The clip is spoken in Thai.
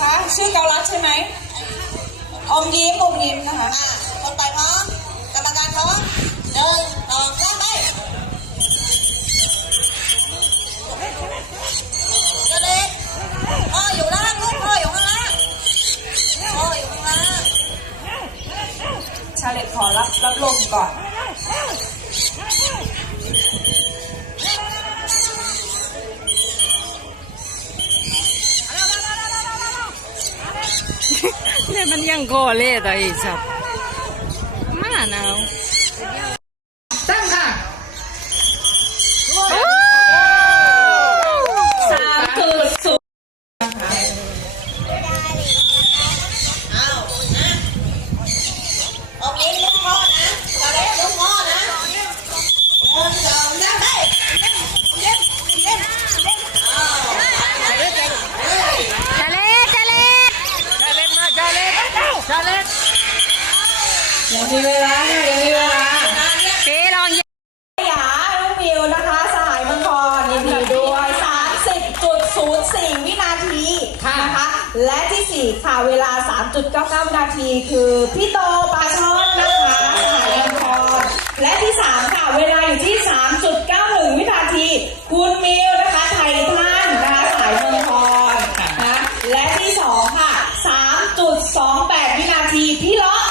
คะ ชื่อเกาลัดใช่ไหมอมยิ้มอมยิ้มนะคะคนต่อยพร้อมกรรมการพร้อมหนต่องสไปเจเล็กพ่ออยู่ล่างลูกพ่ออยู่ข้างล่างพ่ออยู่ข้างล่างชาเล็กขอรับรับลมก่อน เนี่ยมันยังโอเล่ต่ออีกสับมาหนาว ชาเล็กยังมีเวลายังมีเวลาเจ๊ลองเยหยาลูกมิวนะคะสายมังกรยินดีด้วย 30.04 วินาทีนะคะ และที่ 4 ค่ะ เวลา 3.99 วินาที คือ พี่โตปาชอนนะคะสายมังกรและที่ 3 ค่ะ เวลาอยู่ที่ 3.91 วินาที คุณมิวนะคะไทยท่านนะคะสายมังกรนะและที่ 2 ค่ะ 3.28皮皮龙。